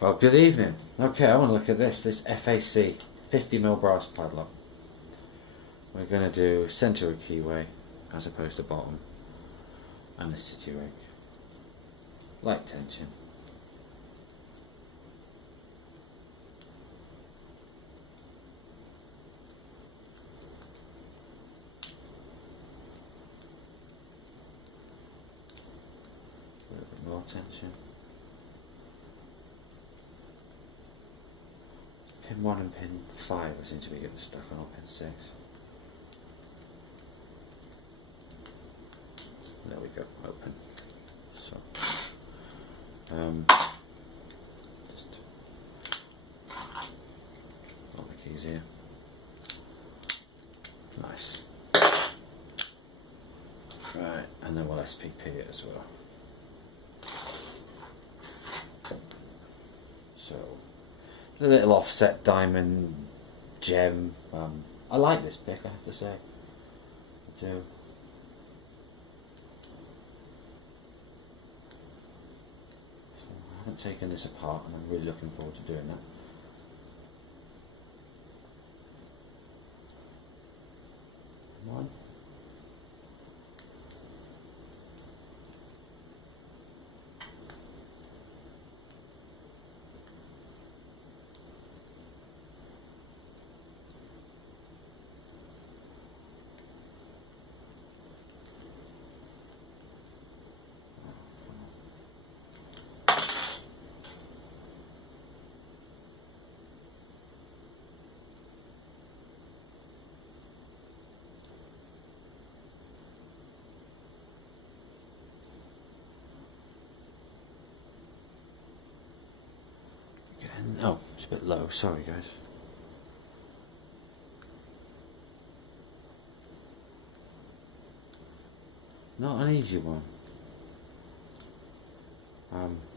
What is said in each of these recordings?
Well, good evening. Okay, I want to look at this FAC 50mm brass padlock. We're going to do centre of keyway as opposed to bottom, and the city rig. Light tension. A little bit more tension. Pin 1 and pin 5 I seem to be getting stuck on, or pin 6. There we go, open. So, just got the keys here. Nice. Right, and then we'll SPP it as well. So, the little offset diamond gem. I like this pick, I have to say. I do. So I haven't taken this apart, and I'm really looking forward to doing that. One. Oh, it's a bit low, sorry guys. Not an easy one.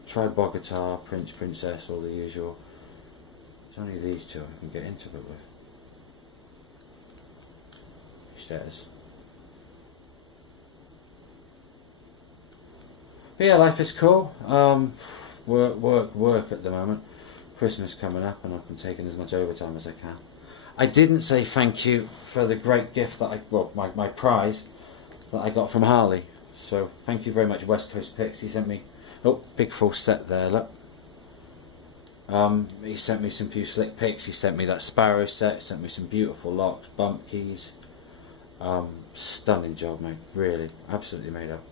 Try Bogota, Prince, Princess, all the usual. It's only these two I can get into it with. He says. But yeah, life is cool. Work at the moment. Christmas coming up, and I've been taking as much overtime as I can. I didn't say thank you for the great gift that my prize that I got from Harley. So thank you very much, West Coast Picks. He sent me, oh, big full set there, look. He sent me some few slick picks. He sent me that Sparrow set. Sent me some beautiful locks, bump keys. Stunning job, mate. Really, absolutely made up.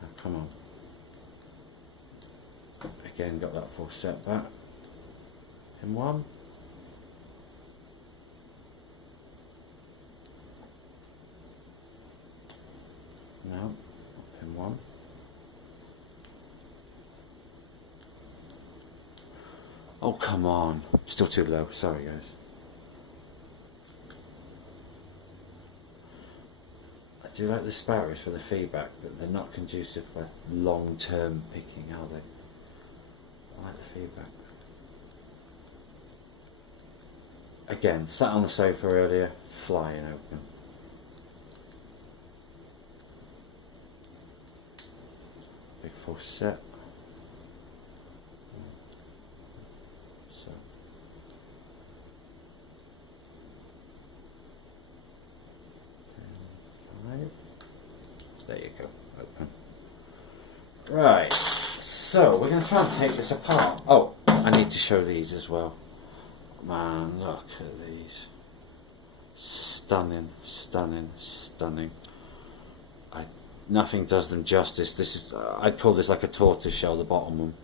Now, come on. Again, got that full set back. Pin 1. No, not pin 1. Oh, come on. Still too low. Sorry, guys. I do like the Sparrows for the feedback, but they're not conducive for long-term picking, are they? I like the feedback. Again, sat on the sofa earlier, flying open. Big full set. So. There you go, open. Right, so we're going to try and take this apart. Oh, I need to show these as well. Man, look at these. Stunning, stunning, stunning. Nothing does them justice. This is, I'd call this like a tortoise shell, the bottom one.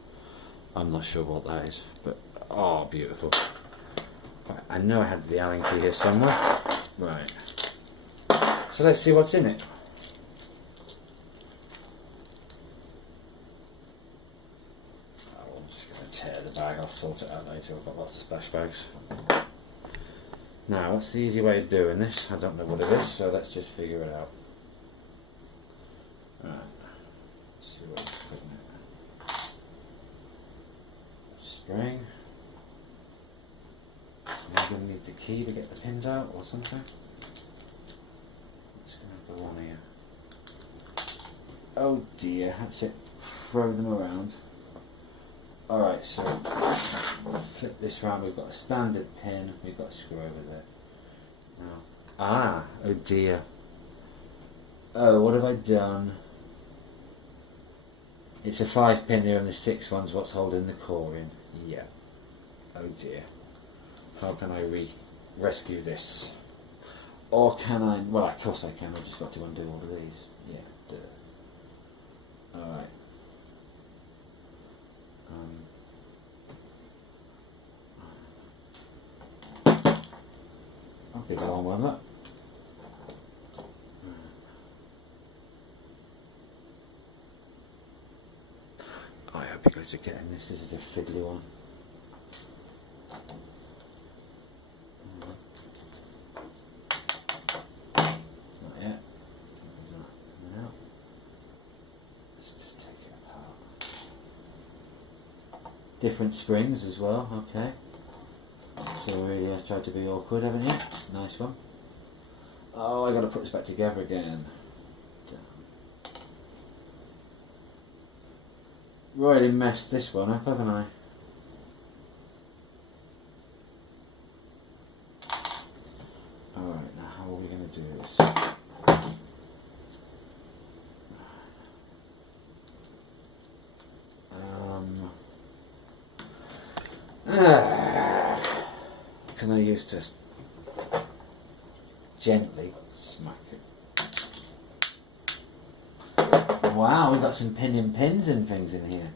I'm not sure what that is, but oh, beautiful. Right, I know I had the Allen key here somewhere. Right. So let's see what's in it. I'm just going to tear the bag. I'll sort it out later. I've got lots of stash bags. Now, what's the easy way of doing this? I don't know what it is, so let's just figure it out. Right. Let's see what it's putting it. Spring. I'm going to need the key to get the pins out or something. Just going to go on here. Oh dear, that's it. Throw them around. Alright, so flip this round. We've got a standard pin, we've got a screw over there. Now, oh dear. Oh, what have I done? It's a 5 pin here and the 6 one's what's holding the core in. Yeah. Oh dear. How can I rescue this? Or can I? Well, of course I can. I've just got to undo all of these. Yeah. Duh. Alright. I'll give it a long one, look. I hope you guys are getting this. This is a fiddly one. Not yet. No. Let's just take it apart. Different springs as well, okay. So really has tried to be awkward, haven't you? Nice one. Oh, I got to put this back together again. Really messed this one up, haven't I? Alright, now how are we going to do this? Can I use to gently smack it? Wow, we've got some pinning pins and things in here.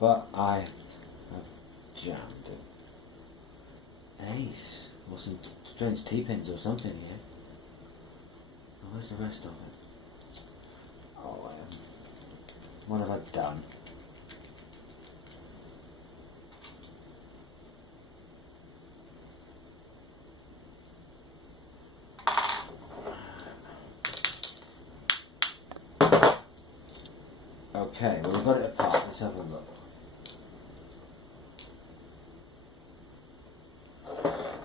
But I have jammed it. Ace. Or some strange T-pins or something here. Oh, where's the rest of it? Oh, what have I done? Okay, well we've got it apart, let's have a look.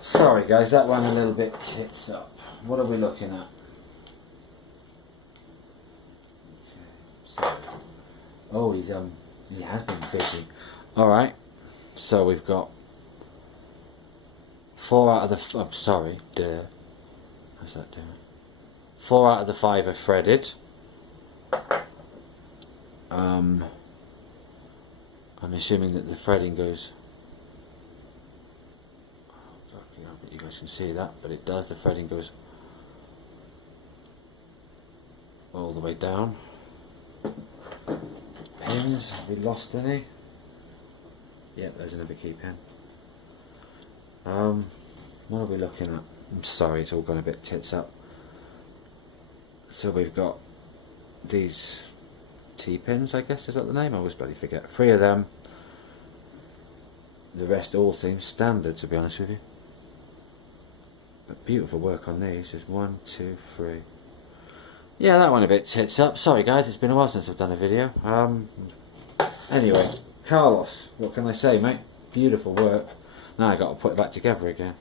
Sorry guys, that one a little bit tits up. What are we looking at? Okay, so, oh, he has been busy. Alright, so we've got 4 out of the, I'm sorry, duh. How's that doing? 4 out of the 5 are threaded. I'm assuming that the threading goes, I don't think you guys can see that, but it does, the threading goes all the way down. Pins, have we lost any? Yep, there's another key pin. What are we looking at? I'm sorry, it's all gone a bit tits up. So we've got these T-pins, I guess, is that the name? I always bloody forget. 3 of them. The rest all seem standard, to be honest with you. But beautiful work on these. There's 1, 2, 3. Yeah, that one a bit tits up. Sorry guys, it's been a while since I've done a video. Anyway, Carlos, what can I say, mate? Beautiful work. Now I've got to put it back together again.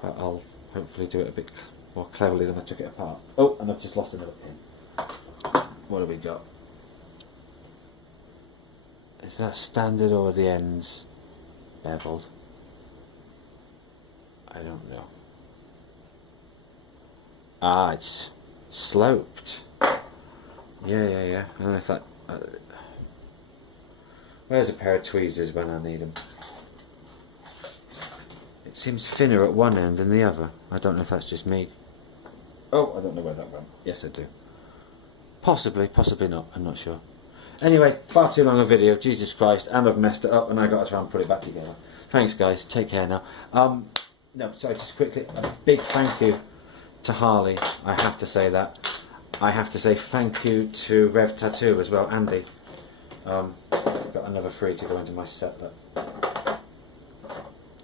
But I'll hopefully do it a bit more cleverly than I took it apart. Oh, and I've just lost another pin. What have we got? Is that standard or are the ends beveled? I don't know. Ah, it's sloped. Yeah. I don't know if that... where's a pair of tweezers when I need them? It seems thinner at one end than the other. I don't know if that's just me. Oh, I don't know where that went. Yes, I do. Possibly, possibly not. I'm not sure. Anyway, far too long a video. Jesus Christ, and I've messed it up, and I got to try and put it back together. Thanks, guys. Take care now. No, sorry. Just quickly, a big thank you to Harley. I have to say that. I have to say thank you to Rev Tattoo as well, Andy. Got another 3 to go into my set.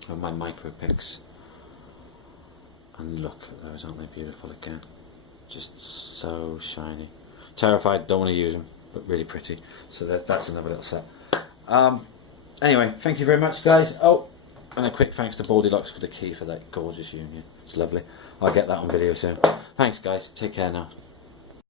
Of my micro picks. And look at those, aren't they beautiful again? Just so shiny. Terrified, don't want to use them, but really pretty. So that's another little set. Anyway, thank you very much, guys. Oh, and a quick thanks to Baldylocks for the key for that gorgeous union. It's lovely. I'll get that on video soon. Thanks, guys. Take care now.